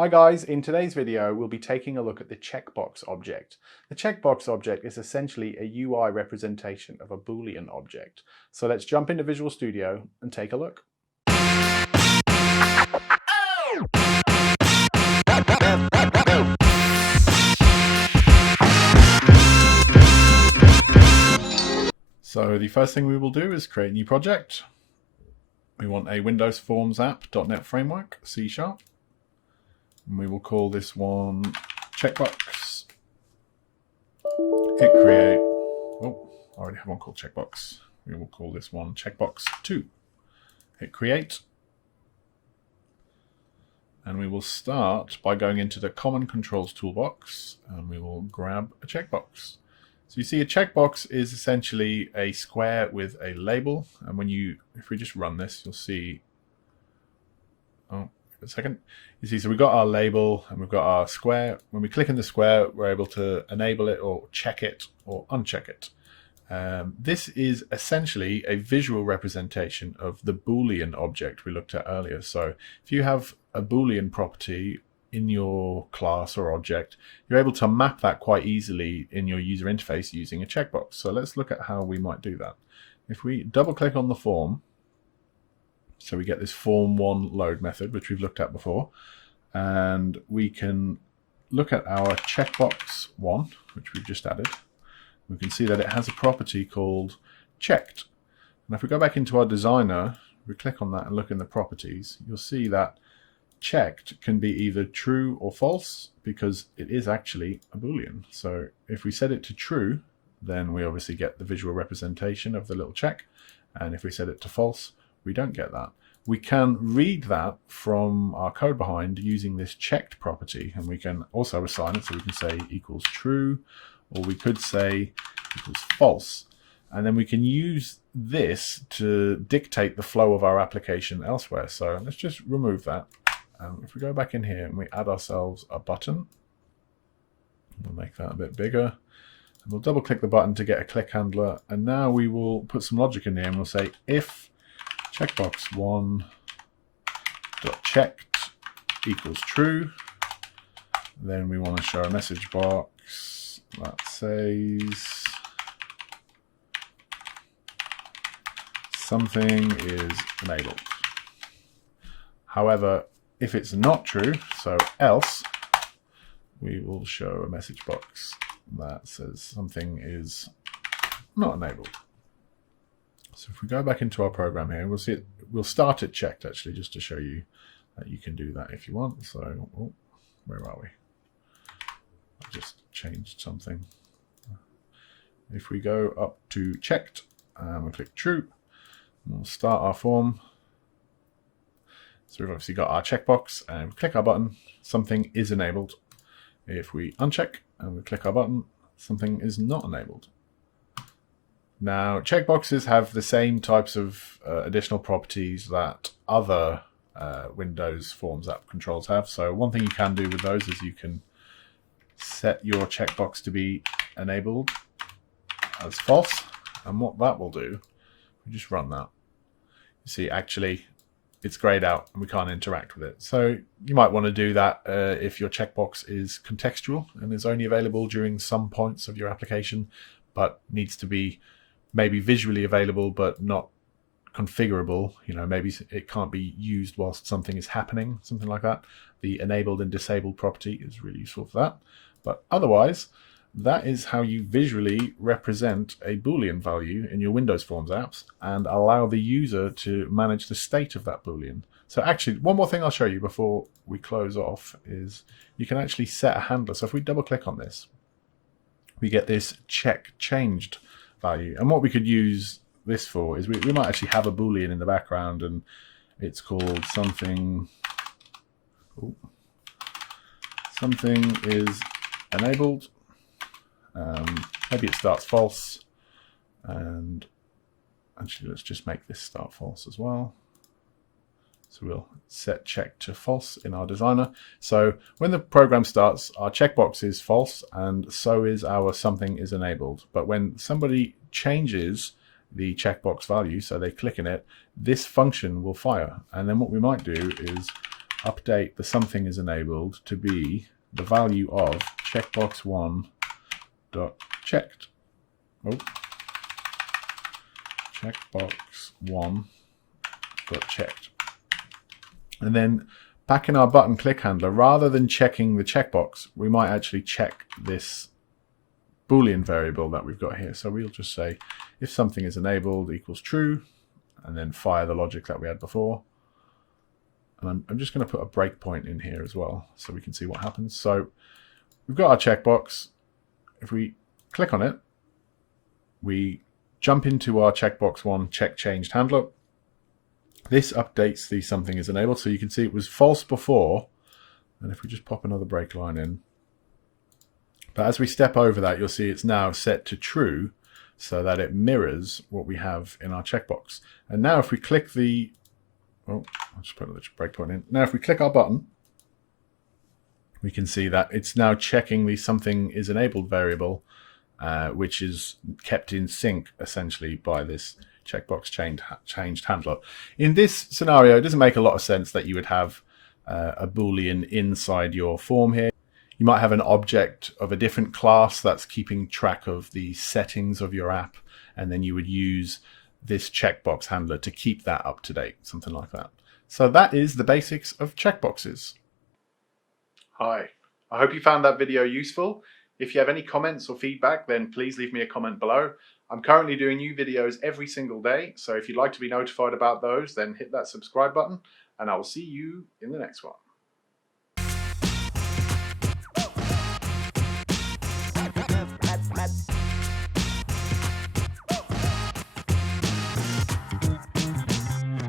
Hi guys, in today's video we'll be taking a look at the checkbox object. The checkbox object is essentially a UI representation of a boolean object. So let's jump into Visual Studio and take a look. So the first thing we will do is create a new project. We want a Windows Forms app, .NET Framework, C#. And we will call this one Checkbox. Hit create. Oh, I already have one called Checkbox. We will call this one Checkbox 2. Hit create. And we will start by going into the Common Controls toolbox and we will grab a checkbox. So you see a checkbox is essentially a square with a label. And if we just run this, you'll see, a second. You see, so we've got our label and we've got our square. When we click in the square, we're able to enable it or check it or uncheck it. This is essentially a visual representation of the Boolean object we looked at earlier. So if you have a Boolean property in your class or object, you're able to map that quite easily in your user interface using a checkbox. So let's look at how we might do that. If we double click on the form, so we get this form1 load method, which we've looked at before, and we can look at our checkbox1, which we've just added. We can see that it has a property called checked. And if we go back into our designer, we click on that and look in the properties, you'll see that checked can be either true or false because it is actually a Boolean. So if we set it to true, then we obviously get the visual representation of the little check. And if we set it to false, we don't get that. We can read that from our code behind using this checked property, and we can also assign it, so we can say equals true, or we could say equals false. And then we can use this to dictate the flow of our application elsewhere. So let's just remove that. If we go back in here and we add ourselves a button, we'll make that a bit bigger. And we'll double click the button to get a click handler. And now we will put some logic in here and we'll say if checkbox1.checked equals true, then we want to show a message box that says something is enabled. However, if it's not true, so else, we will show a message box that says something is not enabled. So if we go back into our program here, we'll see it. We'll start it checked actually, just to show you that you can do that if you want. So, where are we? I just changed something. If we go up to checked and we click true, we'll start our form. So we've obviously got our checkbox and we click our button, something is enabled. If we uncheck and we click our button, something is not enabled. Now, checkboxes have the same types of additional properties that other Windows Forms app controls have. So one thing you can do with those is you can set your checkbox to be enabled as false. And what that will do, we just run that. You see, actually, it's grayed out and we can't interact with it. So you might want to do that if your checkbox is contextual and is only available during some points of your application, but needs to be maybe visually available but not configurable. You know, maybe it can't be used whilst something is happening, something like that. The enabled and disabled property is really useful for that. But otherwise, that is how you visually represent a Boolean value in your Windows Forms apps and allow the user to manage the state of that Boolean. So actually, one more thing I'll show you before we close off is you can actually set a handler. So if we double click on this, we get this check changed value. And what we could use this for is we might actually have a Boolean in the background and it's called something is enabled. Maybe it starts false, and actually let's just make this start false as well. So we'll set check to false in our designer. So when the program starts, our checkbox is false and so is our something is enabled. But when somebody changes the checkbox value, so they click in it, this function will fire. And then what we might do is update the something is enabled to be the value of checkbox1.checked. Oh, checkbox1.checked. And then back in our button click handler, rather than checking the checkbox, we might actually check this boolean variable that we've got here. So we'll just say if something is enabled equals true, and then fire the logic that we had before. And I'm just going to put a breakpoint in here as well so we can see what happens. So we've got our checkbox. If we click on it, we jump into our checkbox1 check changed handler. This updates the something is enabled. So you can see it was false before. And if we just pop another break line in. But as we step over that, you'll see it's now set to true so that it mirrors what we have in our checkbox. And now if we click the, oh, I'll just put another breakpoint in. Now if we click our button, we can see that it's now checking the something is enabled variable, which is kept in sync essentially by this checkbox changed handler. In this scenario, it doesn't make a lot of sense that you would have a boolean inside your form here. You might have an object of a different class that's keeping track of the settings of your app, and then you would use this checkbox handler to keep that up to date, something like that. So that is the basics of checkboxes. Hi, I hope you found that video useful. If you have any comments or feedback, then please leave me a comment below. I'm currently doing new videos every single day, so if you'd like to be notified about those, then hit that subscribe button, and I will see you in the next one.